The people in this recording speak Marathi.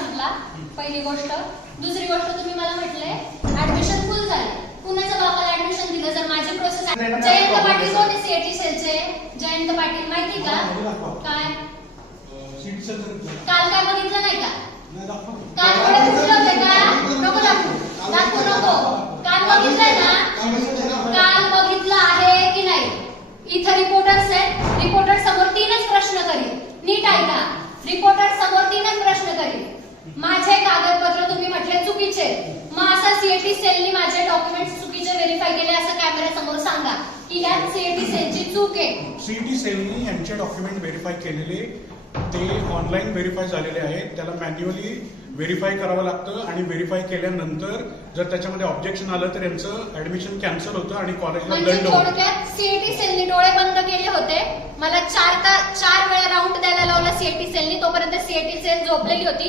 संपला पहिली गोष्ट. दुसरी गोष्ट तुम्ही मला म्हटले ऍडमिशन फुल झाले. कुणाच्या बापाला ऍडमिशन दिलं जर माझी प्रोसेस जयंत पाटील कोण सीएटी सेलचे? जयंत पाटील माहिती का? काय? काल काय बघितलं नाही का? काल डोळे फुटले होते का? नको दाखवू. दाखवू नको. काल बघितलंय ना? काल बघितलं आहे की नाही? इथं रिपोर्टर्स आहेत रिपोर्टर समोर तीनच प्रश्न करील नीट ऐका. रिपोर्टर समोर माझे कागदपत्र तुम्ही म्हटले चुकीचे. मग असं सीएटी सेलनी माझे डॉक्युमेंट चुकीचे व्हेरीफाय केले असं कॅमेरा समोर सांगा. की यात सीएटी सेलची चूक आहे. सीईटी सेलनी यांचे डॉक्युमेंट व्हेरीफाय केलेले ते ऑनलाईन व्हेरीफाय झालेले आहेत. त्याला मॅन्युअली व्हेरीफाय करावं लागतं आणि व्हेरीफाय केल्यानंतर जर त्याच्यामध्ये ऑब्जेक्शन आलं तर यांचं ऍडमिशन कॅन्सल होतं आणि कॉलेजला म्हणजे दंड होतो थोडक्यात सीएटी सेलनी डोळे बंद केले होते. मला चार ता चार वेळा राऊंड द्यायला लावला सीएटी सेलनी तोपर्यंत सीएटी सेल झोपलेली होती.